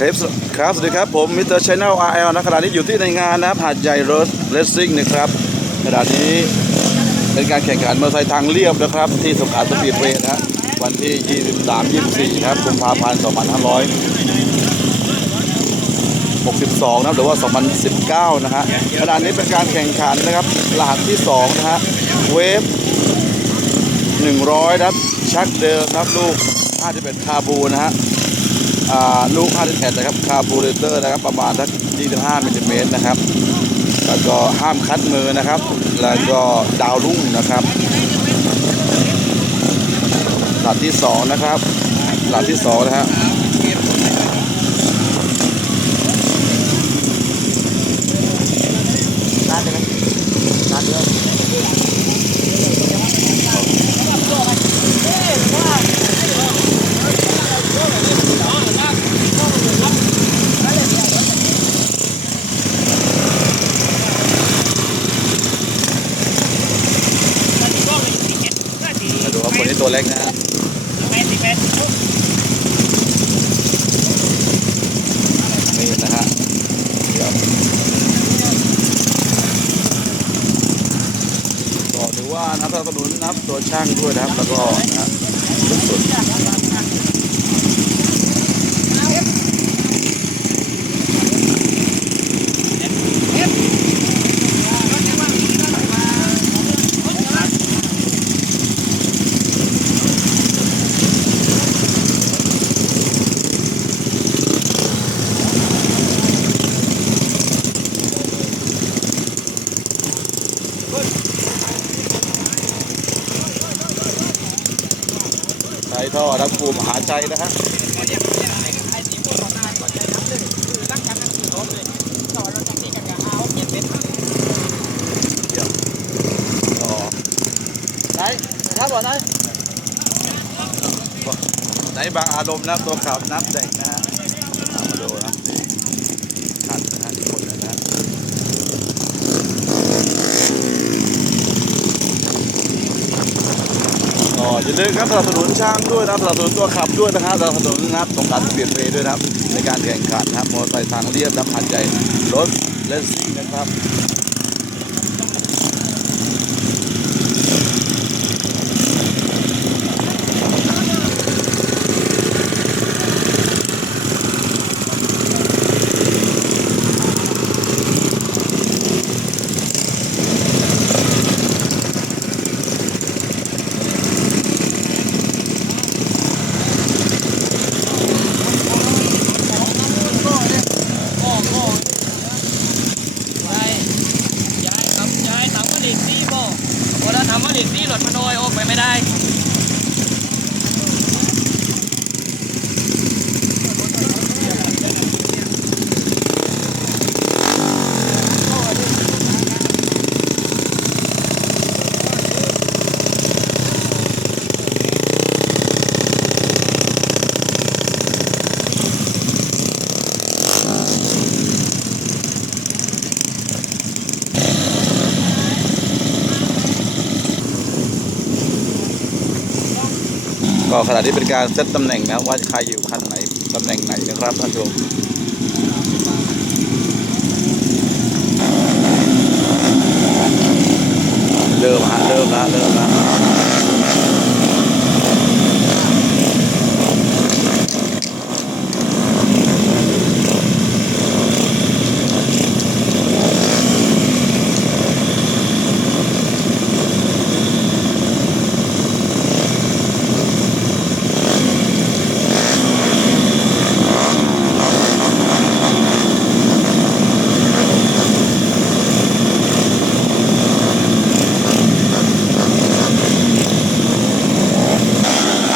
ครับครับสวัสดีครับผมมิสเตอร์ชแนลอาร์เอลนะขณะนี้อยู่ที่ในงานนะครับหาดใหญ่รถเลสซิ่งนะครับขณะนี้เป็นการแข่งขันมอเตอร์ไซค์ทางเรียบนะครับ ที่สงขลาสปีดเวย์นะวันที่ 23 24 ครับกุมภาพันธ์ 2562 นะครับหรือว่า 2019 นะฮะขณะนี้เป็นการแข่งขันนะครับรหัสที่ 2 นะฮะเวฟ 100 นะชักเดิมนะครับลูก 51 คาบูนะฮะ ลูก 51 นะครับ คาร์บูเรเตอร์นะครับ ประมาณสัก25มิลลิเมตรนะครับ แล้วก็ห้ามคัดมือนะครับ แล้วก็ดาวรุ่งนะครับหลักที่ 2 นะครับหลักที่ 2 นะฮะมาดูว่าคนนี้ตัวเล็กนะฮะนี่นะฮะครับก็ถือว่า นะครับสนับสนุนนะครับตัวช่างด้วยนะครับ แล้วก็นะฮะสุดๆใช้ท่อรับภูมิมหาใจ นะฮะเดี๋ยวต่อไหนครับบอกไหนไหนบางอารมณ์นะตัวขับนับเด็กนะฮะเอามาดูนะนี่ขันนะฮะทุกคนนะฮะก็ อย่าลืมครับสนับสนุนช่างด้วยนะครับสนับสนุนตัวขับด้วยนะครับสนับสนุนนะครับตรงการเปลี่ยนเวย์ด้วยนะครับ ในการแข่งขันนะครับมอเตอร์ไซค์ทางเรียบนะครับหันใหญ่รถเลสซิ่งนะครับ ยายยายครับยายถามว่าเด็กซี่บ่พอเราถามว่าเด็กซี่หลดมาโดยออกไปไม่ได้ ก็ขณะนี้เป็นการเซตตำแหน่งนะครับว่าใครอยู่คันไหนตำแหน่งไหนนะครับท่านผู้ชมเริ่มฮะเริ่มละเริ่มละ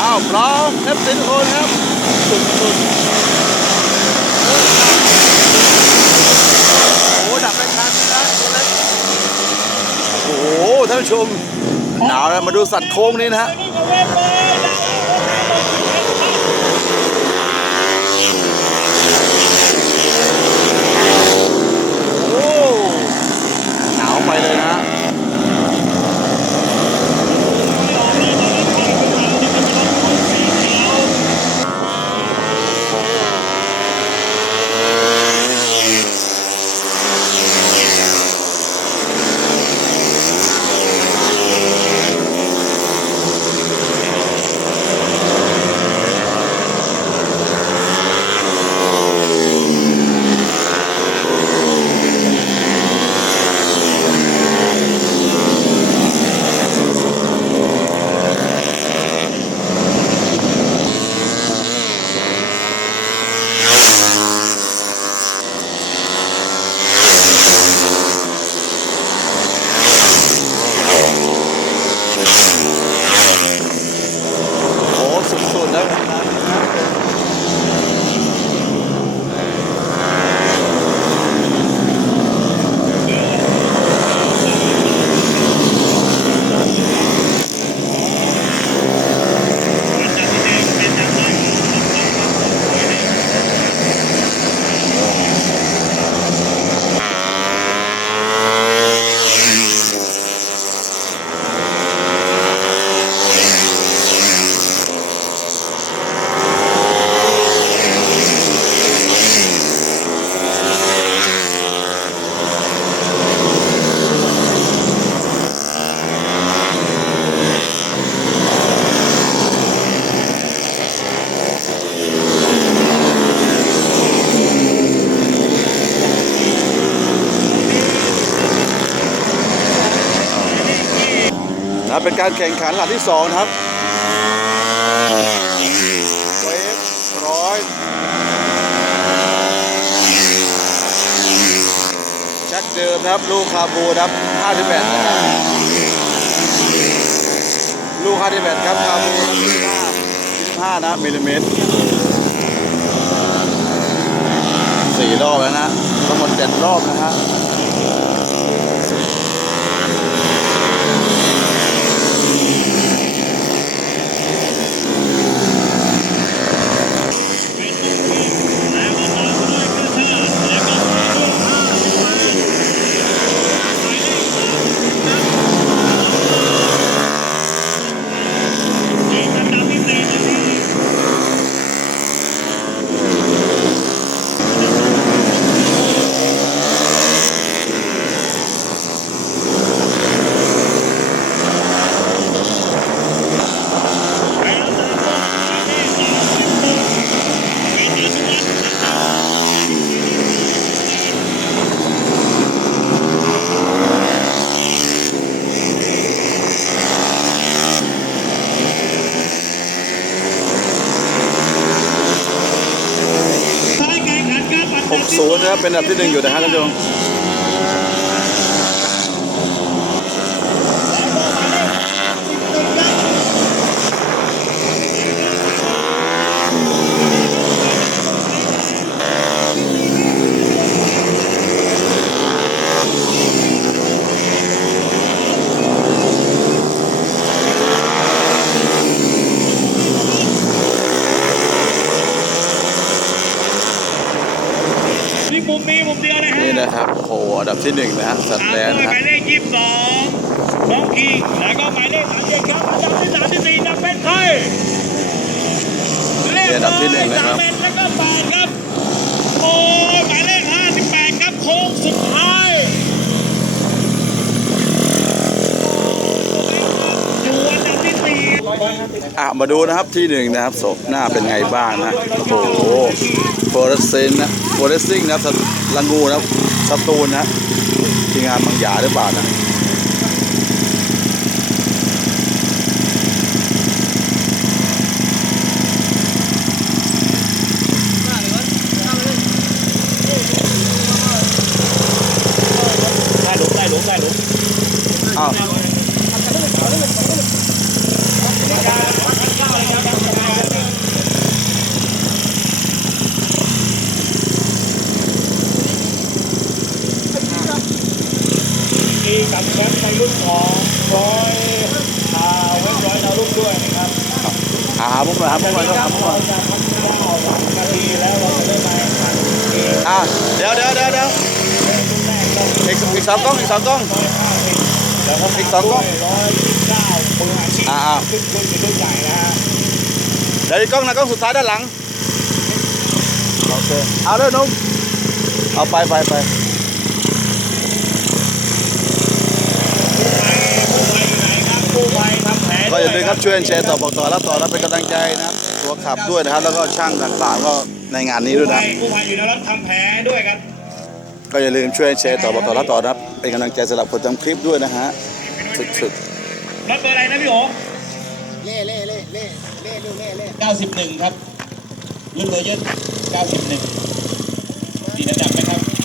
อ้าวพร้อมเอฟซีทุกคนครับสุดสุดโอ้ดับไม่ทันนะตัวเล็กโอ้โหท่านผู้ ชมหนาวแล้วมาดูสัตว์โค้งนี้นะฮะหนาวไปเลย นะเป็นการแข่งขันหลักที่สองครับเวฟร้อยชักเดิมนะครับ ลูกคาบูนะครับ58นะครับลูก58ครับคาบู25นะมิลลิเมตรสี่รอบแล้วนะทั้งหมดเจ็ดรอบนะฮะ ศูนย์นะครับเป็นอันดับที่หนึ่งอยู่นะฮะท่านผู้ชม นี่มุมนี้มุมเดียวนะฮะ นี่นะครับโอ้โหอันดับ ที่หนึ่งนะฮะสัตว์ตามแลด้วยนด์นะหฮะมายเลขยี่สิบสองน้องคิงแล้วก็หมายเลขสามเจ็ดครับอันดับที่สามที่สี่จะเป็นใครเลขอันดับที่หนึ่งนะครับสามเอ็ดแล้วก็แปดครับโอ้ยหมายเลขห้าสิบแปดครับโค้งสุดท้ายอยู่อันดับที่สี่อะมาดูนะครับที่หนึ่งนะครับศพหน้าเป็นไงบ้างนะโอ้โหโฟรเซนนะโฟรซิงนะครับลังงูนะครับสตูลนะ ทีมงานบางหยาหรือเปล่านะ ได้หลุมได้หลุมได้หลุม อ้าว มีกับแชมป์ในรุ่นของร้อยอ่าเว็บร้อยดาวรุ่งด้วยนะครับหามุกหน่อยหามุกหน่อยต้องหามุกหน่อยจะทำเก้าสามนาทีแล้วเราจะได้มาแข่งขันเกมอะเดี๋ยวเดี๋ยวเดี๋ยวเดี๋ยวรุ่นแรกต้องอีกอีกสองกล้องอีกสองกล้องร้อยห้าสิบแล้วก็อีกสองกล้องร้อยยี่สิบเก้ามืออาชีพอ่าขึ้นรุ่นเป็นรุ่นใหญ่นะฮะเดี๋ยวอีกกล้องนะกล้องสุดท้ายด้านหลังโอเคเอาเลยนุ่มเอาไปไปไป กู้ภัย กู้ภัยอยู่ไหนครับกู้ภัยทำแผลก็อย่าลืมครับด้วช่วยแชร์ต่อบอกต่อแล้วต่อแล้วเป็นกำลังใจนะครับตัวขับด้วยนะครับ แล้วก็ช่างต่างๆก็ในงานนี้ด้วยกู้นะภัยกู้ภัยอยู่ในรถทำแผลด้วยครับ ก็อย่าลืมช่วยแชร์ต่อบอกต่อแล้วต่อนะครับเป็นกำลังใจสำหรับคนทำคลิปด้วยนะฮะสุดรถเบอร์อะไรนะพี่โอ๋เล่เล่เล่เล่เล่ดูเล่เล่91ครับรุ่นเบอร์เยอะ91ดีระดับนะครับ